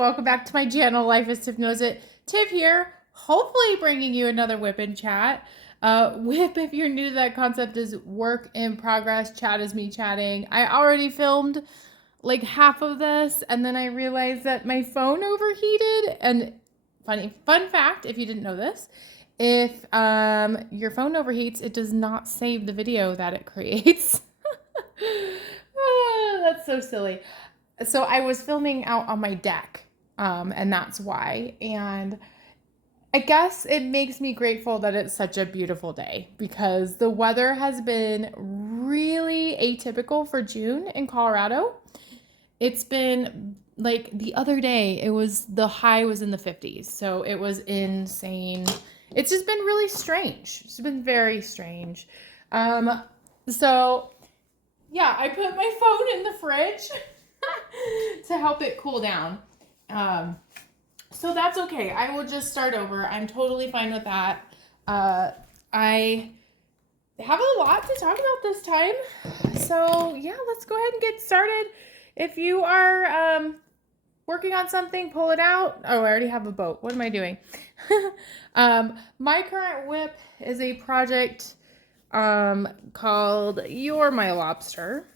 welcome back to my channel, Life as Tiff Knows It. Tiff here, hopefully bringing you another WIP and Chat. WIP, if you're new to that concept, is work in progress. Chat is me chatting. I already filmed like half of this, and then I realized that my phone overheated. And fun fact, if you didn't know this, if your phone overheats, it does not save the video that it creates. That's so silly. So I was filming out on my deck, and that's why. And I guess it makes me grateful that it's such a beautiful day because the weather has been really atypical for June in Colorado. It's been like the other day, the high was in the 50s. So it was insane. It's just been really strange. It's been very strange. So yeah, I put my phone in the fridge to help it cool down. So that's okay. I will just start over. I'm totally fine with that. I have a lot to talk about this time. So yeah, let's go ahead and get started. If you are working on something, pull it out. Oh, I already have a boat. What am I doing? My current WIP is a project called You're My Lobster.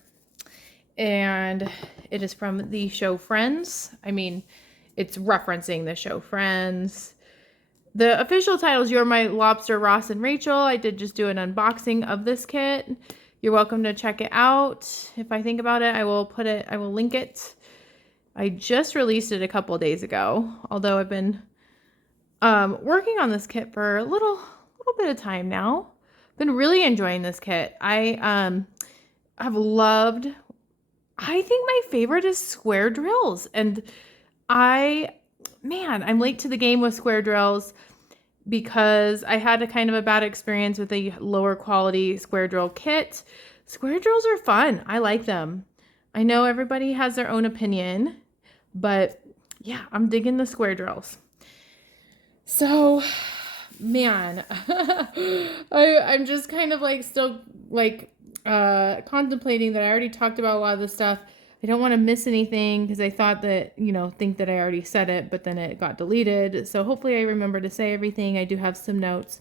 And it is from the show Friends. I mean, it's referencing the show Friends. The official title is You're My Lobster, Ross and Rachel. I did just do an unboxing of this kit. You're welcome to check it out. If I think about it, I will link it. I just released it a couple days ago, although I've been working on this kit for a little bit of time now. Been really enjoying this kit. I have loved, I think my favorite is square drills. And I'm late to the game with square drills because I had a kind of a bad experience with a lower quality square drill kit. Square drills are fun. I like them. I know everybody has their own opinion, but yeah, I'm digging the square drills. So, man, I'm just kind of like still like contemplating that I already talked about a lot of this stuff. I don't want to miss anything because I thought that, think that I already said it, but then it got deleted. So hopefully I remember to say everything. I do have some notes.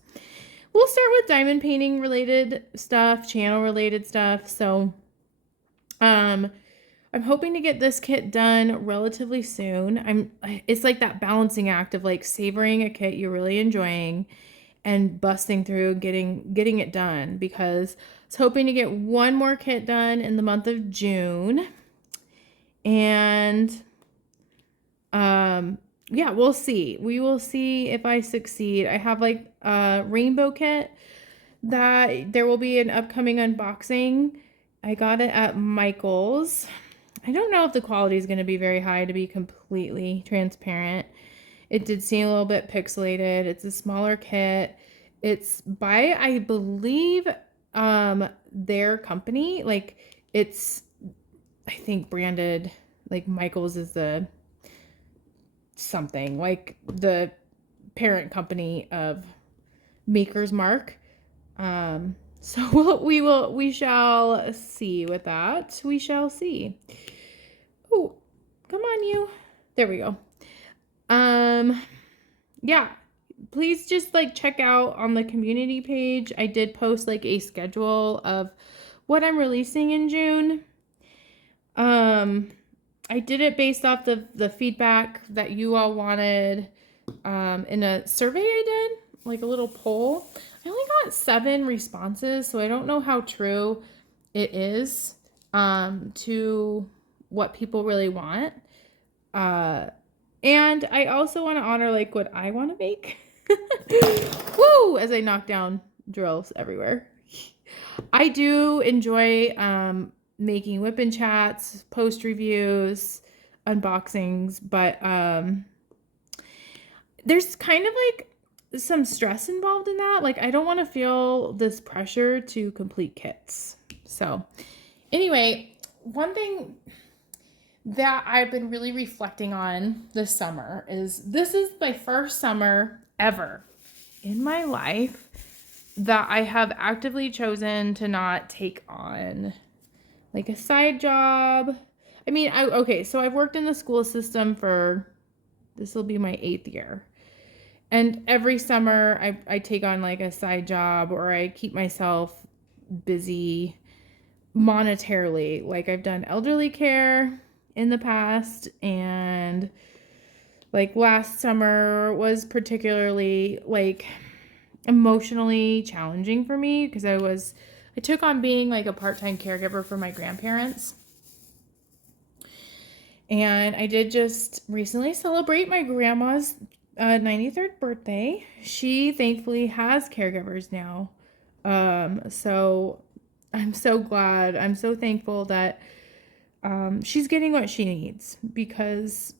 We'll start with diamond painting related stuff, channel related stuff. So, I'm hoping to get this kit done relatively soon. It's like that balancing act of like savoring a kit you're really enjoying and busting through getting it done, because I was hoping to get one more kit done in the month of June. And yeah, we'll see. We will see if I succeed. I have like a rainbow kit that there will be an upcoming unboxing. I got it at Michael's. I don't know if the quality is going to be very high, to be completely transparent. It did seem a little bit pixelated. It's a smaller kit. It's by, I believe, their company. Like, it's, I think, branded, like Michael's is the something, like the parent company of Maker's Mark. So we shall see with that. We shall see. Oh, come on, you. There we go. Yeah, please just like check out on the community page. I did post like a schedule of what I'm releasing in June. I did it based off the feedback that you all wanted, in a survey I did, like a little poll. I only got 7 responses, so I don't know how true it is, to what people really want. And I also want to honor like what I want to make. Woo! As I knock down drills everywhere. I do enjoy making WIP and Chats, post reviews, unboxings, but there's kind of like some stress involved in that. Like, I don't want to feel this pressure to complete kits. So anyway, one thing that I've been really reflecting on this summer is this is my first summer ever in my life that I have actively chosen to not take on like a side job. I mean, okay, so I've worked in the school system for This will be my 8th year. And every summer I take on like a side job, or I keep myself busy monetarily. Like I've done elderly care in the past, and like last summer was particularly like emotionally challenging for me because I took on being like a part-time caregiver for my grandparents. And I did just recently celebrate my grandma's 93rd birthday. She thankfully has caregivers now. So I'm so glad. I'm so thankful that she's getting what she needs, because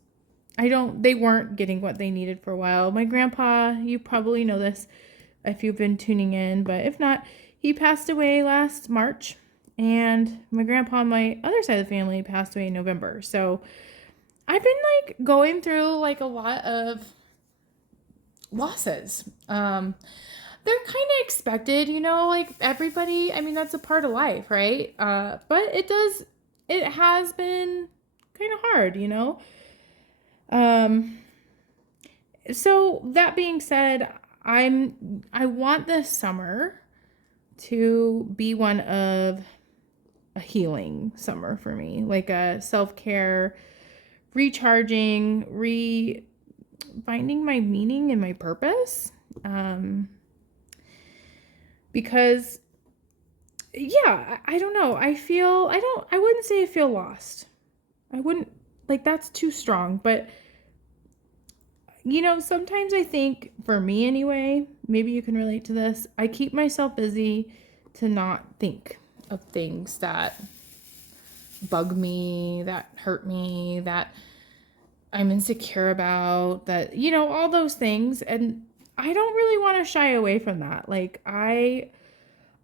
they weren't getting what they needed for a while. My grandpa, you probably know this if you've been tuning in, but if not, he passed away last March, and my grandpa on my other side of the family passed away in November. So I've been like going through like a lot of losses. They're kind of expected, like everybody, I mean, that's a part of life, right? But it has been kind of hard, So that being said, I want this summer to be one of a healing summer for me, like a self-care, recharging, finding my meaning and my purpose. Because yeah, I don't know. I wouldn't say I feel lost. I wouldn't, like, that's too strong, but sometimes I think, for me anyway, maybe you can relate to this, I keep myself busy to not think of things that bug me, that hurt me, that I'm insecure about, that, all those things. And I don't really want to shy away from that. Like, I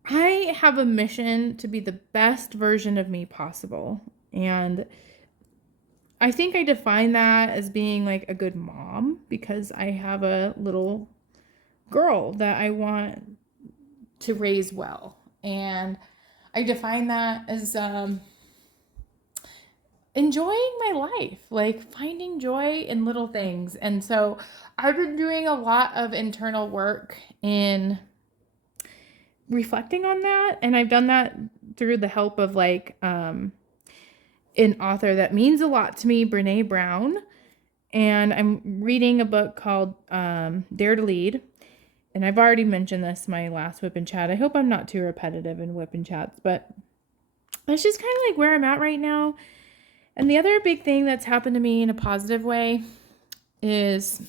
have a mission to be the best version of me possible. And I think I define that as being like a good mom, because I have a little girl that I want to raise well. And I define that as enjoying my life, like finding joy in little things. And so I've been doing a lot of internal work in reflecting on that. And I've done that through the help of like an author that means a lot to me, Brene Brown. And I'm reading a book called Dare to Lead. And I've already mentioned this in my last WIP and Chat. I hope I'm not too repetitive in WIP and Chats, but that's just kind of like where I'm at right now. And the other big thing that's happened to me in a positive way is,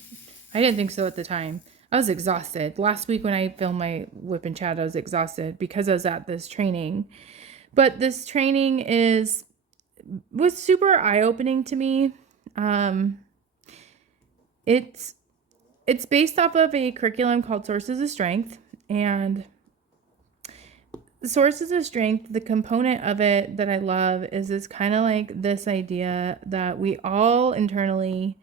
I didn't think so at the time, I was exhausted. Last week when I filmed my WIP and Chat, I was exhausted because I was at this training. But this training was super eye-opening to me. It's based off of a curriculum called Sources of Strength, and Sources of Strength, the component of it that I love is it's kind of like this idea that we all internally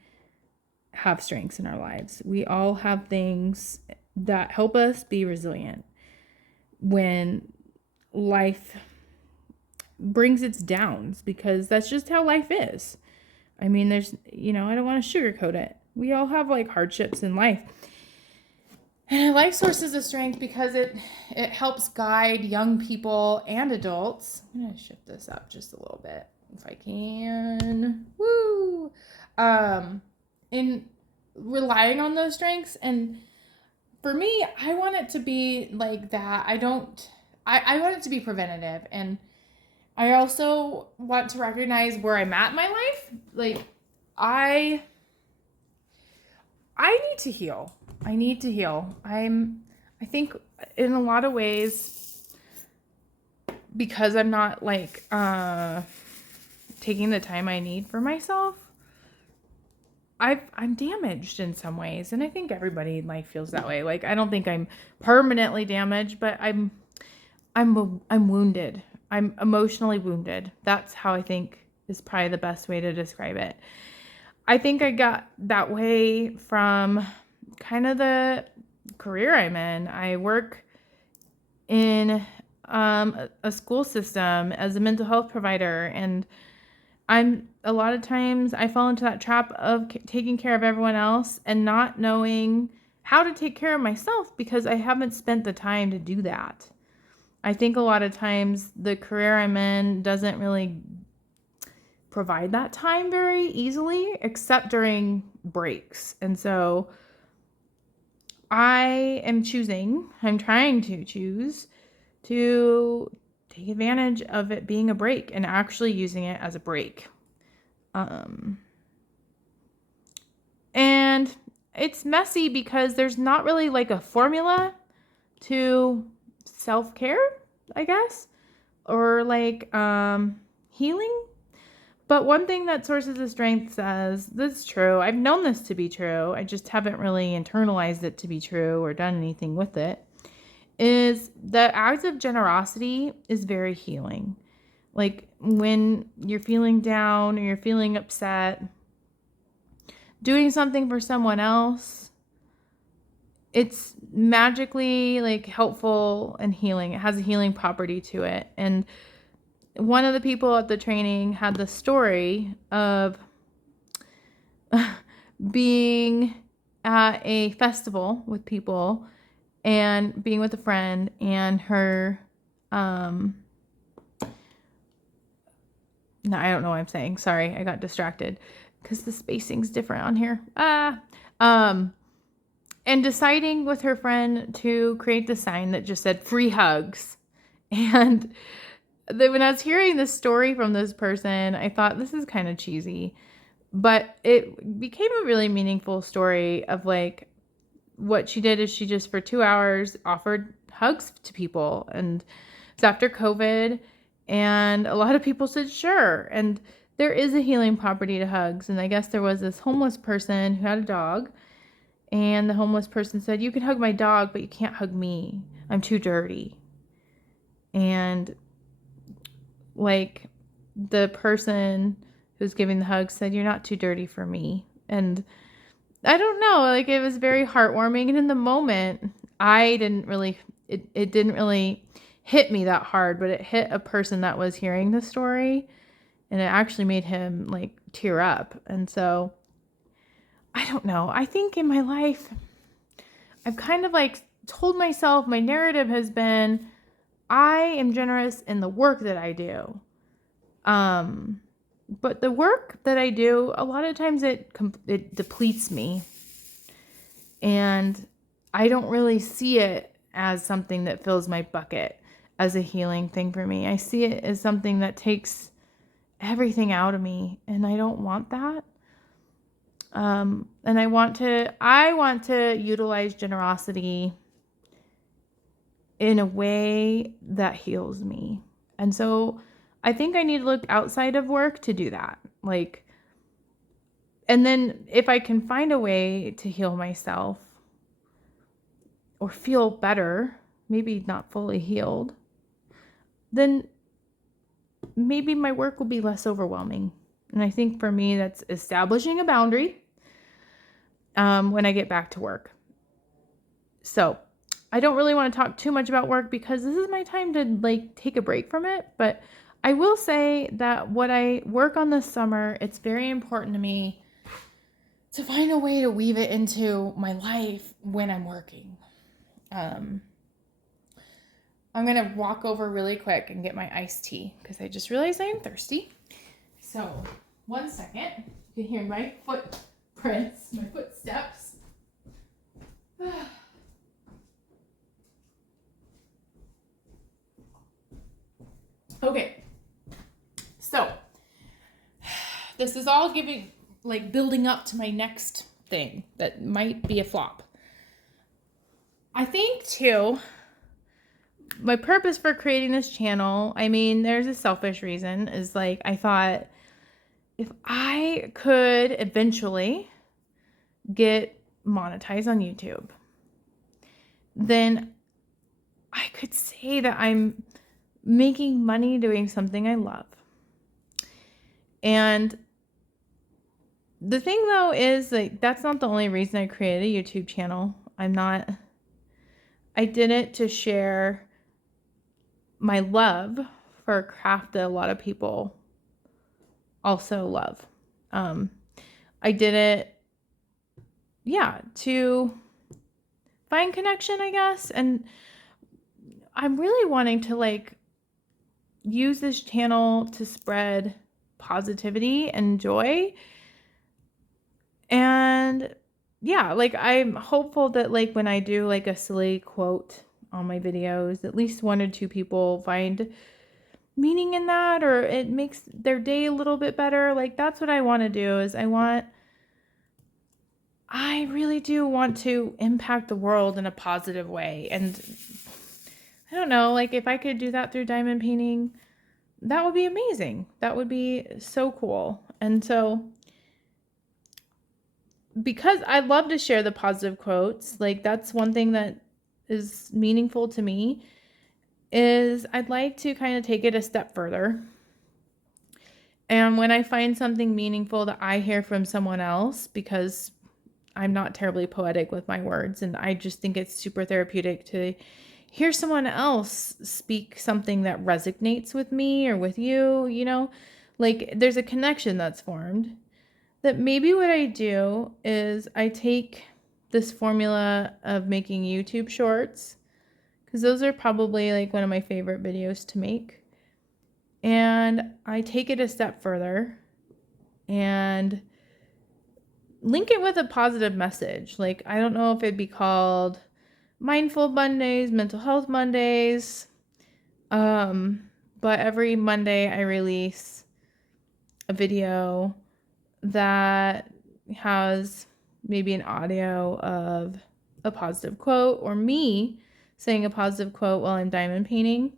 have strengths in our lives. We all have things that help us be resilient when life brings its downs, because that's just how life is. I mean, I don't want to sugarcoat it. We all have like hardships in life. And I like Sources of Strength because it helps guide young people and adults. I'm going to shift this up just a little bit if I can. Woo! In relying on those strengths. And for me, I want it to be like that. I want it to be preventative. And I also want to recognize where I'm at in my life. Like, I need to heal. I need to heal. I think in a lot of ways, because I'm not like taking the time I need for myself, I'm damaged in some ways. And I think everybody in life feels that way. Like, I don't think I'm permanently damaged, but I'm wounded. I'm emotionally wounded. That's how I think is probably the best way to describe it. I think I got that way from kind of the career I'm in. I work in a school system as a mental health provider, and a lot of times I fall into that trap of taking care of everyone else and not knowing how to take care of myself because I haven't spent the time to do that. I think a lot of times the career I'm in doesn't really provide that time very easily, except during breaks. And so I'm trying to choose to take advantage of it being a break and actually using it as a break. And it's messy because there's not really like a formula to self-care, I guess, or like healing. But one thing that Sources of Strength says, this is true. I've known this to be true. I just haven't really internalized it to be true or done anything with it. Is the acts of generosity is very healing. Like when you're feeling down or you're feeling upset, doing something for someone else, it's magically like helpful and healing. It has a healing property to it. And one of the people at the training had the story of being at a festival with people and being with a friend and her no, I don't know what I'm saying. Sorry, I got distracted because the spacing's different on here. And deciding with her friend to create the sign that just said free hugs. And when I was hearing this story from this person, I thought this is kind of cheesy, but it became a really meaningful story of like what she did is she just for 2 hours offered hugs to people. And it's after COVID. And a lot of people said, sure. And there is a healing property to hugs. And I guess there was this homeless person who had a dog. And the homeless person said, you can hug my dog, but you can't hug me. I'm too dirty. And like the person who's giving the hug said, you're not too dirty for me. And I don't know, like it was very heartwarming. And in the moment, it didn't really hit me that hard, but it hit a person that was hearing the story. And it actually made him like tear up. And so I don't know. I think in my life, I've kind of like told myself my narrative has been, I am generous in the work that I do. But the work that I do, a lot of times it depletes me. And I don't really see it as something that fills my bucket as a healing thing for me. I see it as something that takes everything out of me, and I don't want that. And I want to utilize generosity in a way that heals me. And so I think I need to look outside of work to do that. Like, and then if I can find a way to heal myself or feel better, maybe not fully healed, then maybe my work will be less overwhelming. And I think for me, that's establishing a boundary when I get back to work. So I don't really want to talk too much about work because this is my time to like take a break from it. But I will say that what I work on this summer, it's very important to me to find a way to weave it into my life when I'm working. I'm going to walk over really quick and get my iced tea because I just realized I am thirsty. So 1 second. You can hear my footprints, my footsteps. Okay. So this is all building up to my next thing that might be a flop. I think too, my purpose for creating this channel, I mean, there's a selfish reason, is like, I thought if I could eventually get monetized on YouTube, then I could say that I'm making money doing something I love. And the thing though is like, that's not the only reason I created a YouTube channel. I did it to share my love for a craft that a lot of people also love. I did it, to find connection, I guess. And I'm really wanting to like use this channel to spread positivity and joy. And like I'm hopeful that like when I do like a silly quote on my videos, at least 1 or 2 people find meaning in that, or it makes their day a little bit better. Like that's what I want to do. Is I really do want to impact the world in a positive way. And I don't know, like if I could do that through diamond painting, that would be amazing. That would be so cool. And so, because I love to share the positive quotes, like that's one thing that is meaningful to me, is I'd like to kind of take it a step further. And when I find something meaningful that I hear from someone else, because I'm not terribly poetic with my words, and I just think it's super therapeutic to hear someone else speak something that resonates with me or with you, like there's a connection that's formed. That maybe what I do is I take this formula of making YouTube shorts, because those are probably like one of my favorite videos to make, and I take it a step further and link it with a positive message. Like, I don't know if it'd be called Mindful Mondays, Mental Health Mondays, but every Monday I release a video that has maybe an audio of a positive quote, or me saying a positive quote while I'm diamond painting.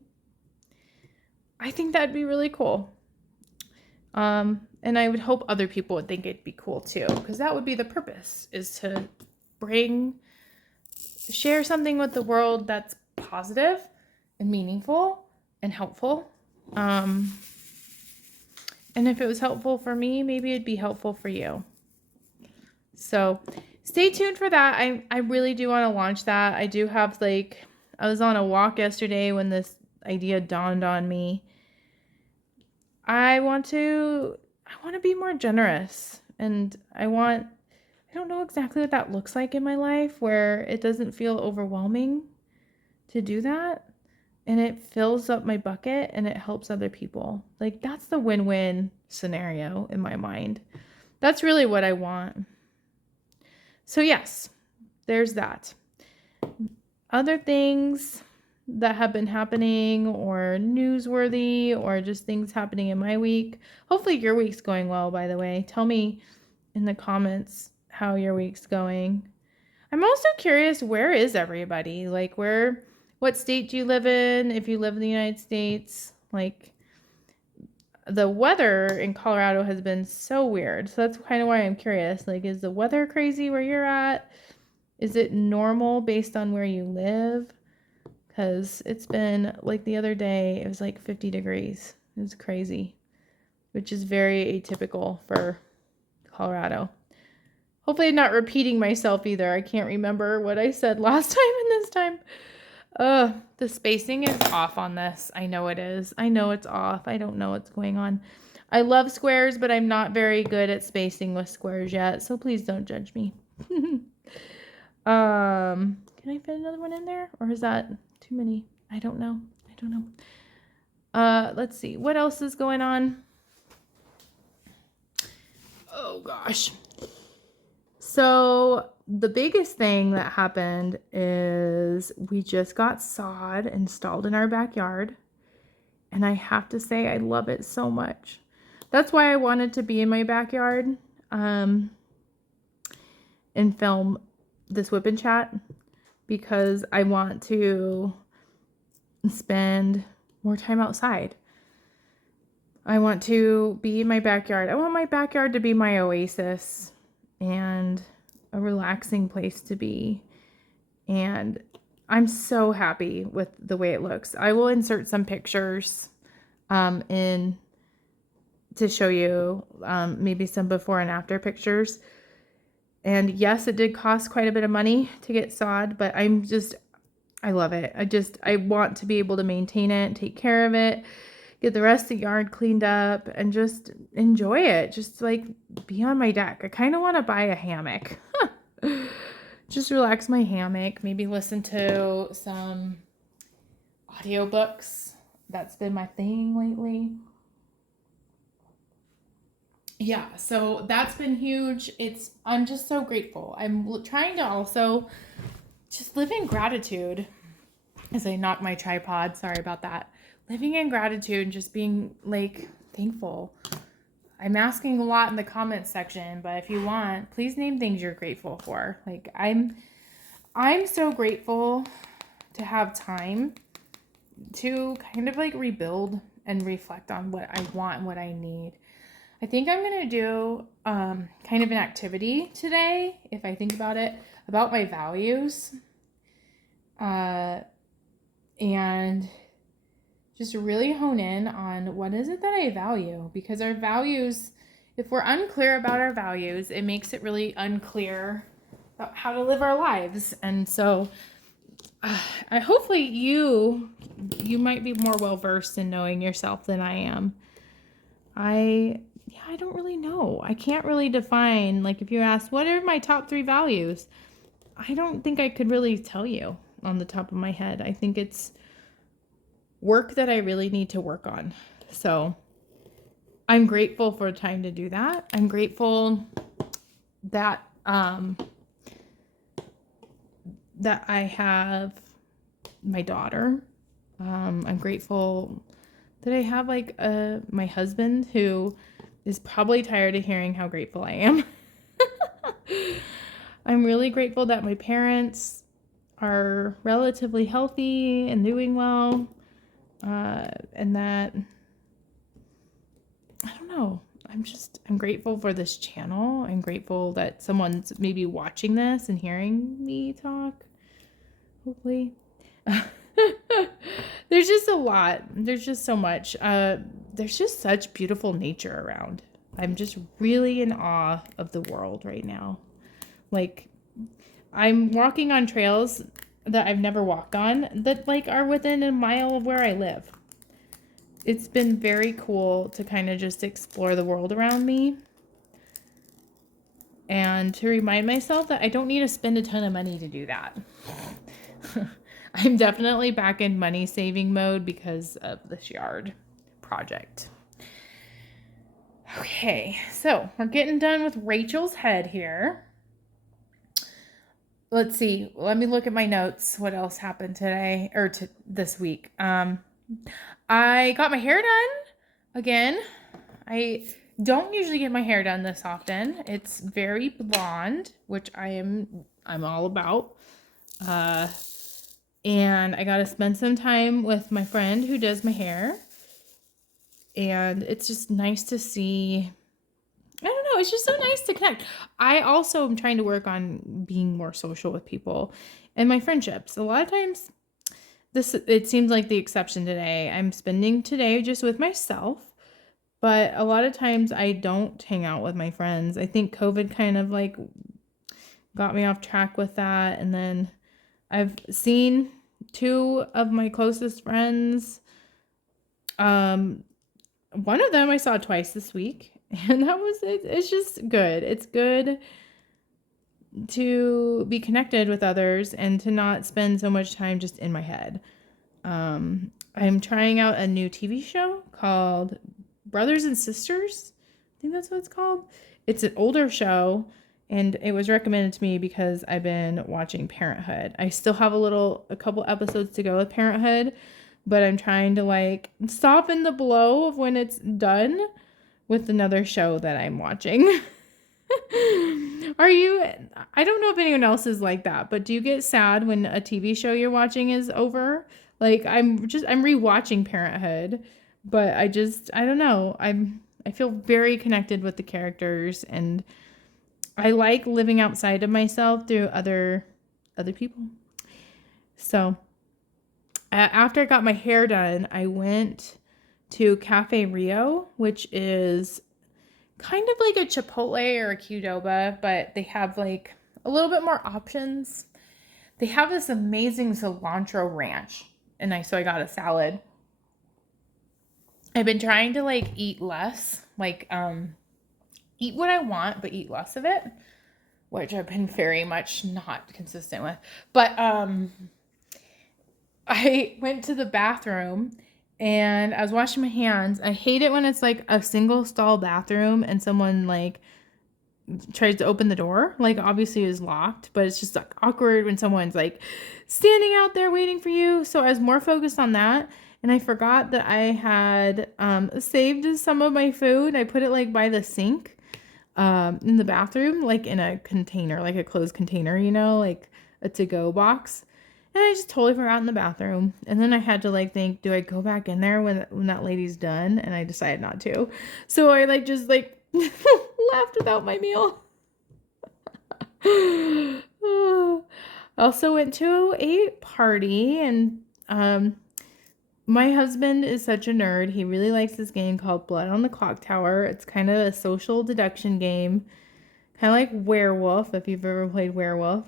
I think that'd be really cool. And I would hope other people would think it'd be cool too, because that would be the purpose, is to share something with the world that's positive and meaningful and helpful. And if it was helpful for me, maybe it'd be helpful for you. So stay tuned for that. I really do want to launch that. I do have I was on a walk yesterday when this idea dawned on me. I want to be more generous, and I don't know exactly what that looks like in my life, where it doesn't feel overwhelming to do that, and it fills up my bucket and it helps other people. Like that's the win-win scenario in my mind. That's really what I want. So yes, there's that. Other things that have been happening, or newsworthy, or just things happening in my week. Hopefully your week's going well, by the way. Tell me in the comments how your week's going. I'm also curious, where is everybody? Like what state do you live in? If you live in the United States, like the weather in Colorado has been so weird. So that's kind of why I'm curious. Like, is the weather crazy where you're at? Is it normal based on where you live? Because it's been, like the other day, it was like 50 degrees. It was crazy, which is very atypical for Colorado. Hopefully I'm not repeating myself either. I can't remember what I said last time and this time. The spacing is off on this. I know it is. I know it's off. I don't know what's going on. I love squares, but I'm not very good at spacing with squares yet, so please don't judge me. Can I fit another one in there? Or is that too many? I don't know. Let's see. What else is going on? Oh gosh. So the biggest thing that happened is we just got sod installed in our backyard. And I have to say, I love it so much. That's why I wanted to be in my backyard and film this WIP and Chat, because I want to spend more time outside. I want to be in my backyard. I want my backyard to be my oasis and a relaxing place to be. And I'm so happy with the way it looks. I will insert some pictures in to show you maybe some before and after pictures. And yes, it did cost quite a bit of money to get sod, but I love it. I want to be able to maintain it, take care of it, get the rest of the yard cleaned up, and just enjoy it. Just like be on my deck. I kind of want to buy a hammock. Just relax my hammock. Maybe listen to some audiobooks. That's been my thing lately. Yeah, so that's been huge. I'm just so grateful. I'm trying to also just live in gratitude. As I knock my tripod, sorry about that. Living in gratitude and just being like thankful. I'm asking a lot in the comments section, but if you want, please name things you're grateful for. Like I'm so grateful to have time to kind of like rebuild and reflect on what I want and what I need. I think I'm going to do kind of an activity today, if I think about it, about my values. And just really hone in on what is it that I value. Because our values, if we're unclear about our values, it makes it really unclear about how to live our lives. And so hopefully you might be more well-versed in knowing yourself than I am. I don't really know. I can't really define, like if you ask, what are my top 3 values? I don't think I could really tell you on the top of my head. I think it's work that I really need to work on. So I'm grateful for time to do that. I'm grateful that that I have my daughter. I'm grateful that I have like my husband who is probably tired of hearing how grateful I am. I'm really grateful that my parents are relatively healthy and doing well. And that, I don't know, I'm grateful for this channel. I'm grateful that someone's maybe watching this and hearing me talk, hopefully. There's just a lot. There's just so much. There's just such beautiful nature around. I'm just really in awe of the world right now. Like, I'm walking on trails that I've never walked on that like are within a mile of where I live. It's been very cool to kind of just explore the world around me and to remind myself that I don't need to spend a ton of money to do that. I'm definitely back in money saving mode because of this yard project. Okay, so we're getting done with Rachel's head here. Let's see. Let me look at my notes. What else happened today or this week? I got my hair done again. I don't usually get my hair done this often. It's very blonde, which I'm all about. And I got to spend some time with my friend who does my hair. And it's just nice to see. I don't know. It's just so nice to connect. I also am trying to work on being more social with people and my friendships. A lot of times, it seems like the exception today. I'm spending today just with myself, but a lot of times I don't hang out with my friends. I think COVID kind of like got me off track with that. And then I've seen 2 of my closest friends. One of them I saw twice this week. And that was it. It's just good. It's good to be connected with others and to not spend so much time just in my head. I'm trying out a new TV show called Brothers and Sisters. I think that's what it's called. It's an older show and it was recommended to me because I've been watching Parenthood. I still have a couple episodes to go with Parenthood, but I'm trying to like soften the blow of when it's done with another show that I'm watching. I don't know if anyone else is like that, but do you get sad when a TV show you're watching is over? Like I'm rewatching Parenthood, but I don't know. I feel very connected with the characters and I like living outside of myself through other people. So after I got my hair done, I went to Cafe Rio, which is kind of like a Chipotle or a Qdoba, but they have like a little bit more options. They have this amazing cilantro ranch, and so I got a salad. I've been trying to like eat less, like eat what I want, but eat less of it, which I've been very much not consistent with. But I went to the bathroom and I was washing my hands. I hate it when it's like a single stall bathroom and someone like tries to open the door. Like obviously it was locked, but it's just like awkward when someone's like standing out there waiting for you. So I was more focused on that. And I forgot that I had saved some of my food. I put it like by the sink in the bathroom, like in a container, like a closed container, you know, like a to-go box. And I just totally forgot in the bathroom. And then I had to like think, do I go back in there when that lady's done? And I decided not to. So I like just like left without my meal. I also went to a party and my husband is such a nerd. He really likes this game called Blood on the Clock Tower. It's kind of a social deduction game, kind of like Werewolf, if you've ever played Werewolf.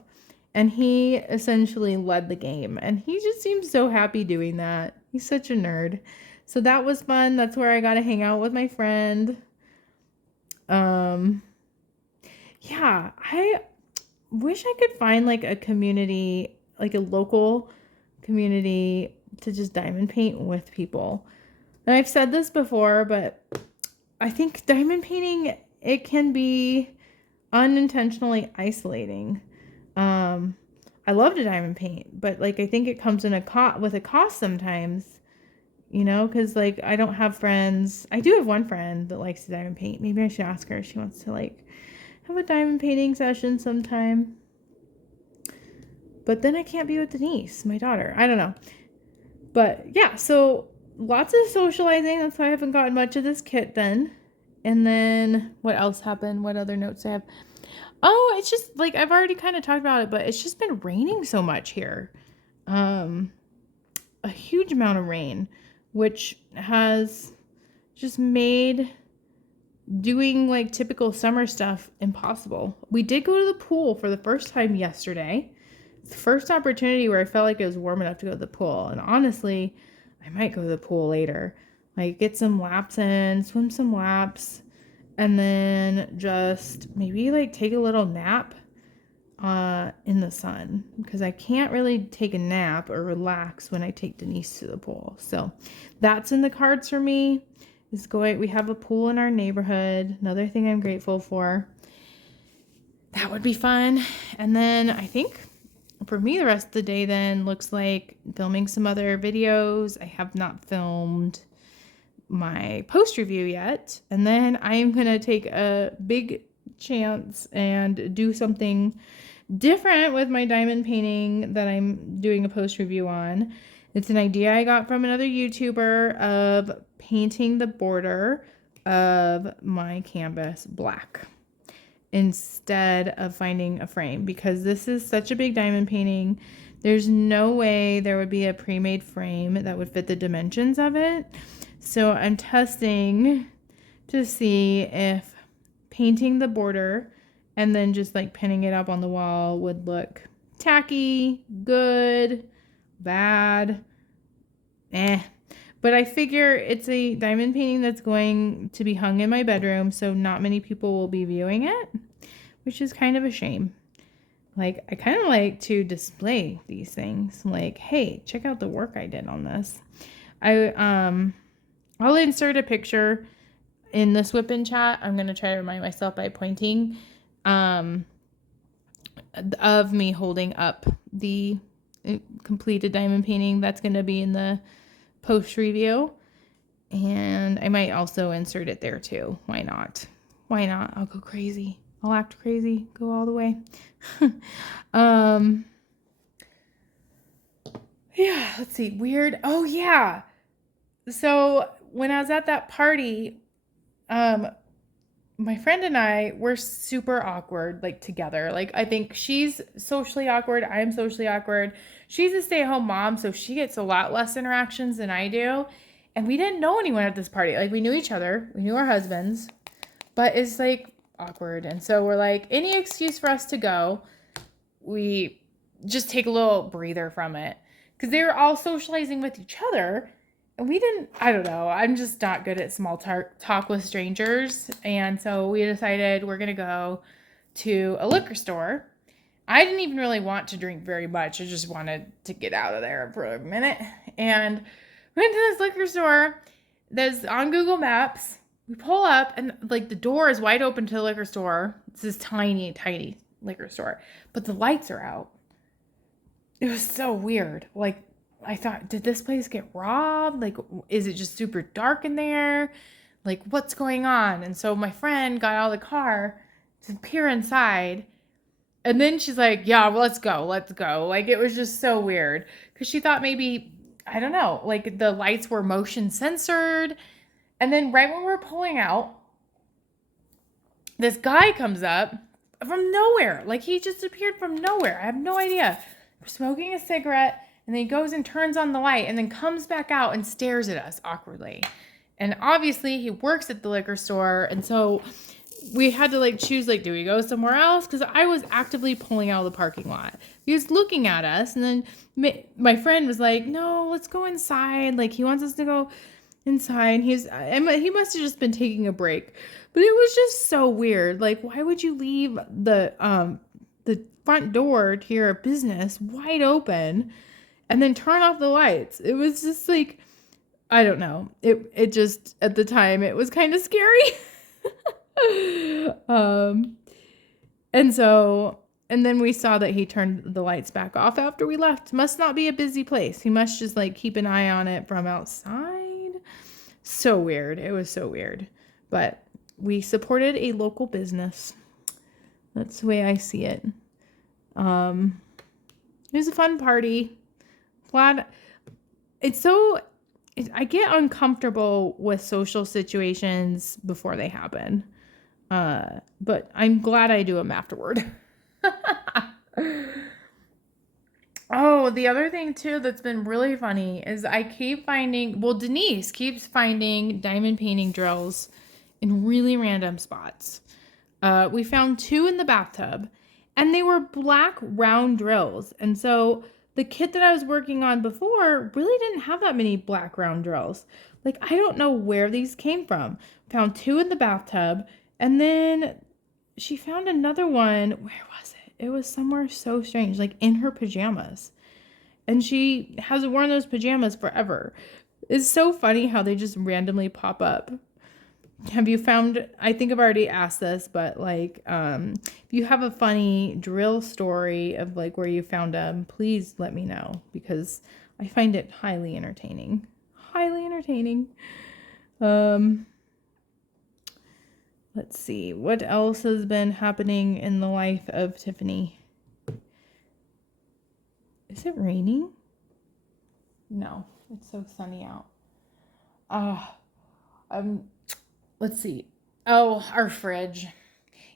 And he essentially led the game. And he just seems so happy doing that. He's such a nerd. So that was fun. That's where I got to hang out with my friend. Yeah, I wish I could find like a community, like a local community to just diamond paint with people. And I've said this before, but I think diamond painting, it can be unintentionally isolating. I love to diamond paint, but like I think it comes in with a cost sometimes, you know, because like I don't have friends. I do have one friend that likes to diamond paint. Maybe I should ask her if she wants to like have a diamond painting session sometime. But then I can't be with Denise, my daughter. I don't know. But yeah, so lots of socializing. That's why I haven't gotten much of this kit then. And then what else happened? What other notes I have? Oh, it's just like I've already kind of talked about it, but it's just been raining so much here. A huge amount of rain, which has just made doing like typical summer stuff impossible. We did go to the pool for the first time yesterday. It's the first opportunity where I felt like it was warm enough to go to the pool. And honestly, I might go to the pool later. Like get some laps in, swim some laps, and then just maybe like take a little nap in the sun, because I can't really take a nap or relax when I take Denise to the pool. So that's in the cards for me. We have a pool in our neighborhood. Another thing I'm grateful for. That would be fun. And then I think for me, the rest of the day then looks like filming some other videos. I have not filmed my post review yet. And then I'm going to take a big chance and do something different with my diamond painting that I'm doing a post review on. It's an idea I got from another YouTuber of painting the border of my canvas black instead of finding a frame, because this is such a big diamond painting. There's no way there would be a pre-made frame that would fit the dimensions of it. So I'm testing to see if painting the border and then just like pinning it up on the wall would look tacky, good, bad, But I figure it's a diamond painting that's going to be hung in my bedroom, so not many people will be viewing it, which is kind of a shame. Like, I kind of like to display these things. Like, hey, check out the work I did on this. I'll insert a picture in this WIP and Chat. I'm going to try to remind myself by pointing of me holding up the completed diamond painting. That's going to be in the post review. And I might also insert it there too. Why not? Why not? I'll go crazy. I'll act crazy. Go all the way. Yeah, let's see. Weird. Oh, yeah. So when I was at that party, my friend and I were super awkward, like together. Like, I think she's socially awkward. I'm socially awkward. She's a stay-at-home mom, so she gets a lot less interactions than I do. And we didn't know anyone at this party. Like, we knew each other. We knew our husbands. But it's, like, awkward. And so we're like, any excuse for us to go, we just take a little breather from it. Because they were all socializing with each other. we didn't, I don't know. I'm just not good at small talk with strangers. And so we decided we're going to go to a liquor store. I didn't even really want to drink very much. I just wanted to get out of there for a minute. And we went to this liquor store that's on Google Maps. We pull up and like the door is wide open to the liquor store. It's this tiny, tiny liquor store, but the lights are out. It was so weird. Like, I thought, did this place get robbed? Like, is it just super dark in there? Like, what's going on? And so my friend got out of the car to peer inside. And then she's like, yeah, well, let's go. Let's go. Like, it was just so weird. Because she thought maybe, I don't know, like the lights were motion censored. And then right when we were pulling out, this guy comes up from nowhere. Like, he just appeared from nowhere. I have no idea. We're smoking a cigarette. And then he goes and turns on the light and then comes back out and stares at us awkwardly. And obviously he works at the liquor store. And so we had to like choose, like, do we go somewhere else? Because I was actively pulling out of the parking lot. He was looking at us. And then my friend was like, no, let's go inside. Like, he wants us to go inside. He must have just been taking a break. But it was just so weird. Like, why would you leave the front door to your business wide open and then turn off the lights? It was just like, I don't know. It just, at the time, it was kind of scary. And then we saw that he turned the lights back off after we left. Must not be a busy place. He must just like keep an eye on it from outside. So weird. It was so weird. But we supported a local business. That's the way I see it. It was a fun party. Glad I get uncomfortable with social situations before they happen. But I'm glad I do them afterward. Oh, the other thing too that's been really funny is I keep finding, Denise keeps finding diamond painting drills in really random spots. We found 2 in the bathtub and they were black round drills. And so the kit that I was working on before really didn't have that many black round drills. Like, I don't know where these came from. Found 2 in the bathtub, and then she found another one. Where was it? It was somewhere so strange, like in her pajamas. And she hasn't worn those pajamas forever. It's so funny how they just randomly pop up. Have you found, I think I've already asked this, but like, if you have a funny drill story of like where you found them, please let me know, because I find it highly entertaining. Highly entertaining. Let's see, what else has been happening in the life of Tiffany? Is it raining? No, it's so sunny out. Let's see. Oh, our fridge.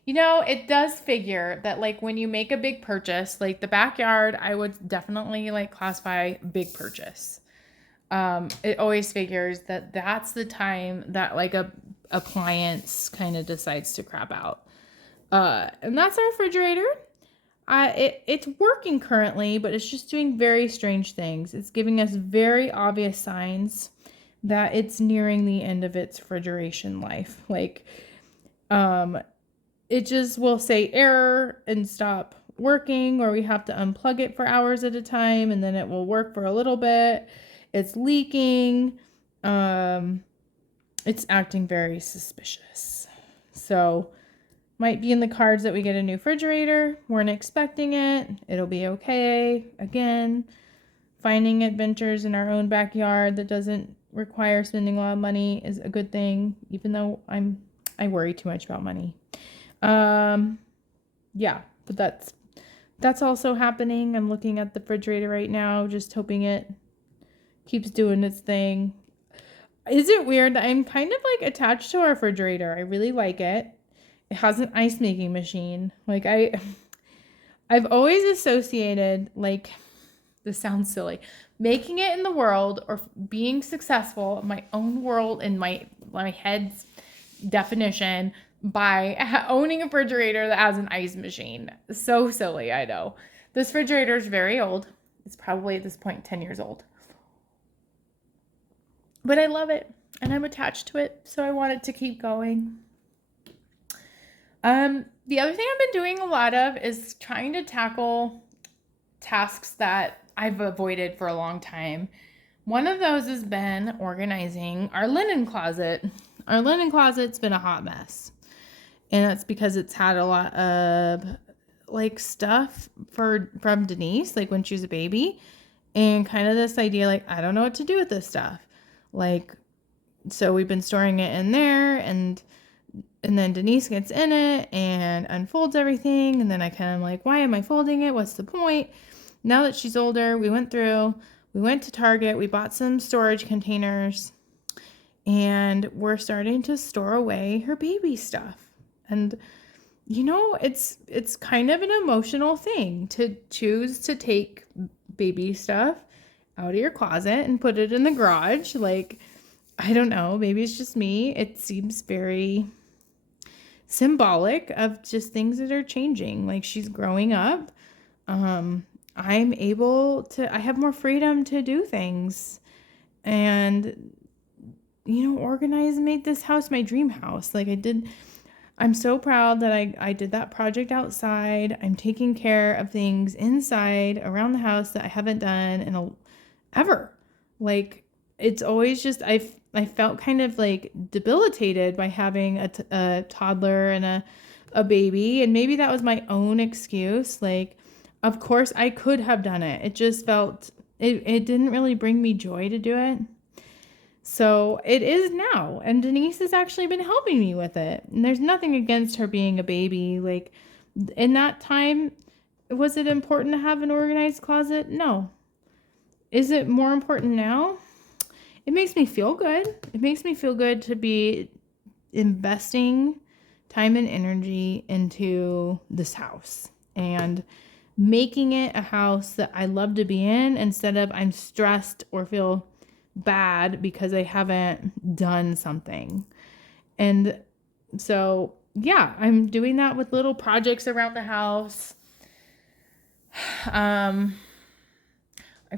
You know, it does figure that like when you make a big purchase, like the backyard, I would definitely like classify big purchase. It always figures that that's the time that like a appliance kind of decides to crap out. And that's our refrigerator. It's working currently, but it's just doing very strange things. It's giving us very obvious signs that it's nearing the end of its refrigeration life. Like, it just will say error and stop working, or we have to unplug it for hours at a time, and then it will work for a little bit. It's leaking. It's acting very suspicious. So, might be in the cards that we get a new refrigerator. Weren't expecting it. It'll be okay. Again, finding adventures in our own backyard that doesn't require spending a lot of money is a good thing, even though I worry too much about money. Yeah, but that's also happening. I'm looking at the refrigerator right now, just hoping it keeps doing its thing. Is it weird that I'm kind of like attached to our refrigerator? I really like it. It has an ice making machine. Like I've always associated, like, this sounds silly, making it in the world or being successful in my own world, in my head's definition, by owning a refrigerator that has an ice machine. So silly, I know. This refrigerator is very old. It's probably at this point 10 years old. But I love it and I'm attached to it, so I want it to keep going. The other thing I've been doing a lot of is trying to tackle tasks that I've avoided for a long time. One of those has been organizing our linen closet. Our linen closet's been a hot mess. And that's because it's had a lot of like stuff from Denise, like when she was a baby, and kind of this idea like I don't know what to do with this stuff. Like, so we've been storing it in there, and then Denise gets in it and unfolds everything, and then I kind of like, why am I folding it? What's the point? Now that she's older, we went to Target, we bought some storage containers, and we're starting to store away her baby stuff. And you know, it's kind of an emotional thing to choose to take baby stuff out of your closet and put it in the garage. Like, I don't know, maybe it's just me. It seems very symbolic of just things that are changing. Like, she's growing up. I have more freedom to do things and, you know, organize and make this house my dream house. Like I'm so proud that I did that project outside. I'm taking care of things inside around the house that I haven't done ever. Like, it's always just, I felt kind of like debilitated by having a toddler and a baby. And maybe that was my own excuse. Like, of course I could have done it. It just felt, it didn't really bring me joy to do it. So it is now, and Denise has actually been helping me with it. And there's nothing against her being a baby. Like, in that time, was it important to have an organized closet? No. Is it more important now? It makes me feel good. It makes me feel good to be investing time and energy into this house and making it a house that I love to be in, instead of I'm stressed or feel bad because I haven't done something. And so, yeah, I'm doing that with little projects around the house. I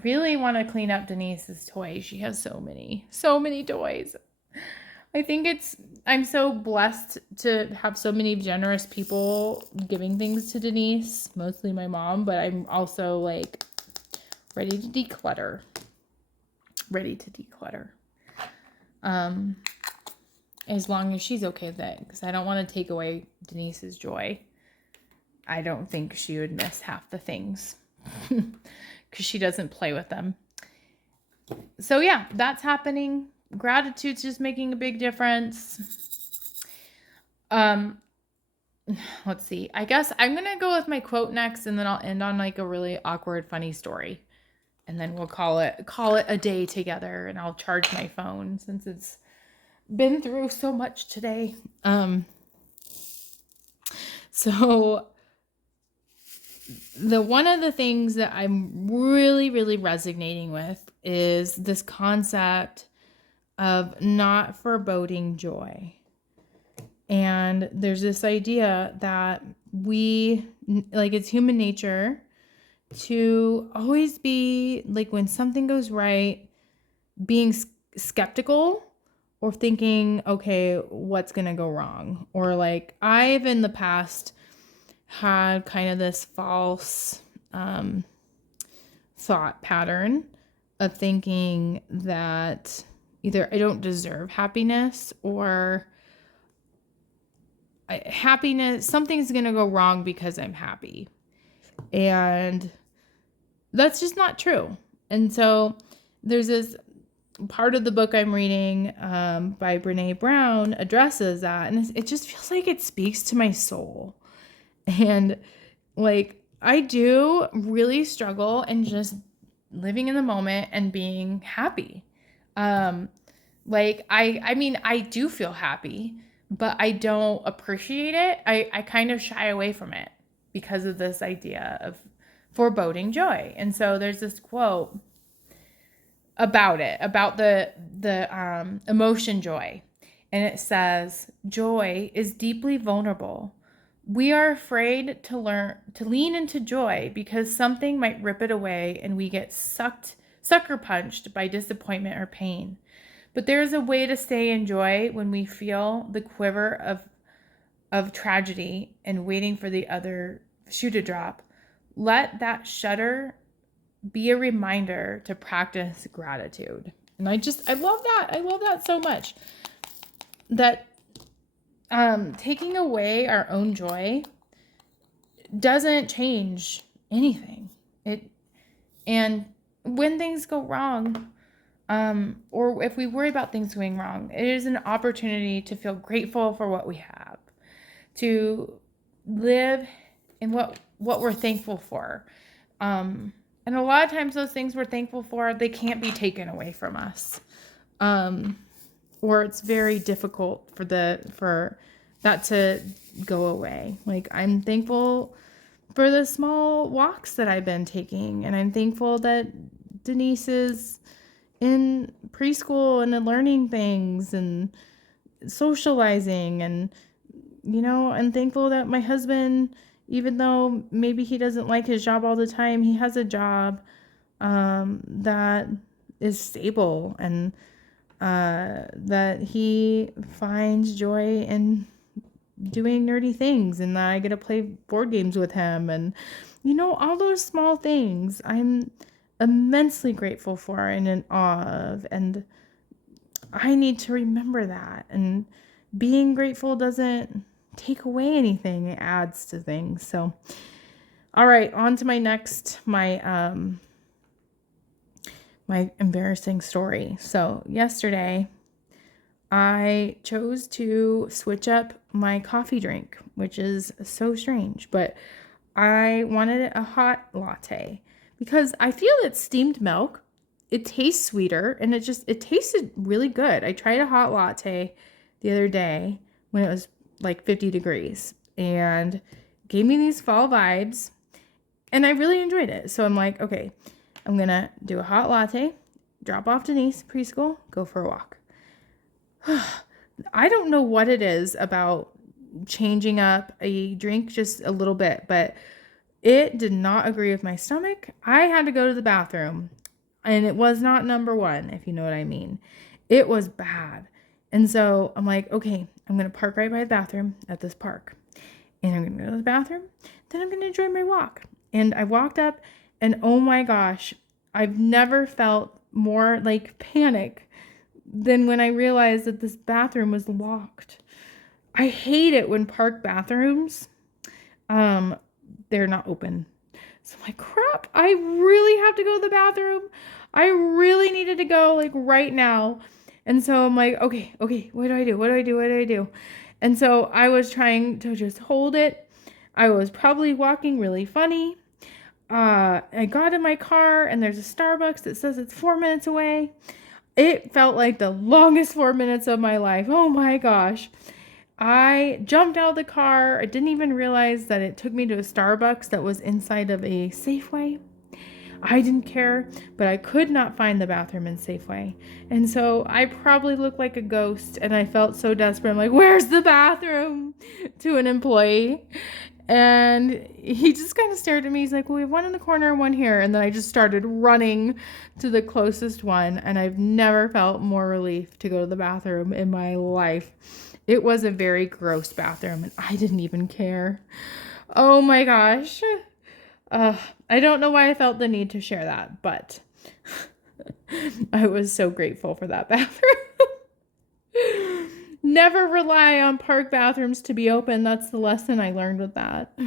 really want to clean up Denise's toys. She has so many toys. I think I'm so blessed to have so many generous people giving things to Denise, mostly my mom, but I'm also like ready to declutter. As long as she's okay with it, because I don't want to take away Denise's joy. I don't think she would miss half the things because she doesn't play with them. So yeah, that's happening. Gratitude's just making a big difference. Let's see. I guess I'm gonna go with my quote next, and then I'll end on like a really awkward, funny story. And then we'll call it a day together, and I'll charge my phone since it's been through so much today. So one of the things that I'm really, really resonating with is this concept of not foreboding joy. And there's this idea that it's human nature to always be like, when something goes right, being skeptical or thinking, okay, what's going to go wrong? Or like, I've in the past had kind of this false thought pattern of thinking that either I don't deserve happiness or something's going to go wrong because I'm happy. And that's just not true. And so there's this part of the book I'm reading by Brene Brown addresses that. And it just feels like it speaks to my soul. And like, I do really struggle in just living in the moment and being happy. Like, I mean, I do feel happy, but I don't appreciate it. I kind of shy away from it because of this idea of foreboding joy. And so there's this quote about the emotion joy. And it says, joy is deeply vulnerable. We are afraid to lean into joy because something might rip it away and we get sucker punched by disappointment or pain. But there's a way to stay in joy when we feel the quiver of tragedy and waiting for the other shoe to drop. Let that shudder be a reminder to practice gratitude. And I love that. I love that so much. That taking away our own joy doesn't change anything. And when things go wrong, or if we worry about things going wrong, it is an opportunity to feel grateful for what we have, to live in what we're thankful for. And a lot of times those things we're thankful for, they can't be taken away from us. Or it's very difficult for that to go away. Like, I'm thankful for the small walks that I've been taking, and I'm thankful that Denise is in preschool and learning things and socializing, and I'm thankful that my husband, even though maybe he doesn't like his job all the time, he has a job that is stable, and that he finds joy in doing nerdy things, and that I get to play board games with him, and all those small things I'm immensely grateful for and in awe of, and I need to remember that. And being grateful doesn't take away anything, it adds to things. So all right, on to my my embarrassing story. So yesterday I chose to switch up my coffee drink, which is so strange, but I wanted a hot latte because I feel that steamed milk, it tastes sweeter, and it tasted really good. I tried a hot latte the other day when it was like 50 degrees and gave me these fall vibes, and I really enjoyed it. So I'm like, okay, I'm going to do a hot latte, drop off Denise preschool, go for a walk. I don't know what it is about changing up a drink just a little bit, but it did not agree with my stomach. I had to go to the bathroom, and it was not number one, if you know what I mean. It was bad. And so I'm like, okay, I'm going to park right by the bathroom at this park, and I'm going to go to the bathroom. Then I'm going to enjoy my walk. And I walked up, and oh my gosh, I've never felt more like panic than when I realized that this bathroom was locked. I hate it when park bathrooms, they're not open. So I'm like, crap, I really have to go to the bathroom. I really needed to go like right now. And so I'm like, okay, what do I do? And so I was trying to just hold it. I was probably walking really funny. I got in my car, and there's a Starbucks that says it's 4 minutes away. It felt like the longest 4 minutes of my life. Oh my gosh. I jumped out of the car. I didn't even realize that it took me to a Starbucks that was inside of a Safeway. I didn't care, but I could not find the bathroom in Safeway. And so I probably looked like a ghost, and I felt so desperate. I'm like, where's the bathroom? To an employee. And he just kind of stared at me. He's like, well, we have one in the corner and one here. And then I just started running to the closest one. And I've never felt more relief to go to the bathroom in my life. It was a very gross bathroom, and I didn't even care. Oh my gosh. I don't know why I felt the need to share that, but I was so grateful for that bathroom. Never rely on park bathrooms to be open. That's the lesson I learned with that.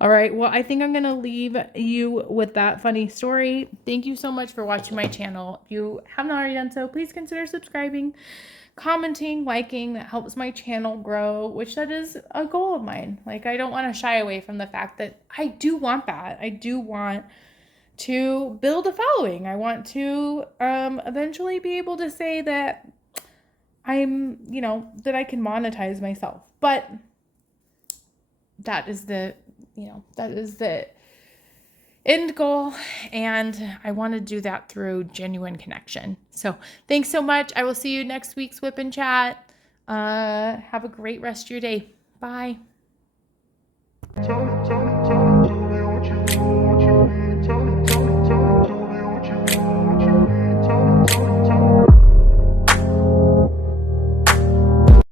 All right. Well, I think I'm going to leave you with that funny story. Thank you so much for watching my channel. If you haven't already done so, please consider subscribing, commenting, liking. That helps my channel grow, which that is a goal of mine. Like, I don't want to shy away from the fact that I do want that. I do want to build a following. I want to eventually be able to say that that I can monetize myself. But that is the end goal, and I want to do that through genuine connection. So thanks so much. I will see you next week's WIP and Chat. Have a great rest of your day. Bye.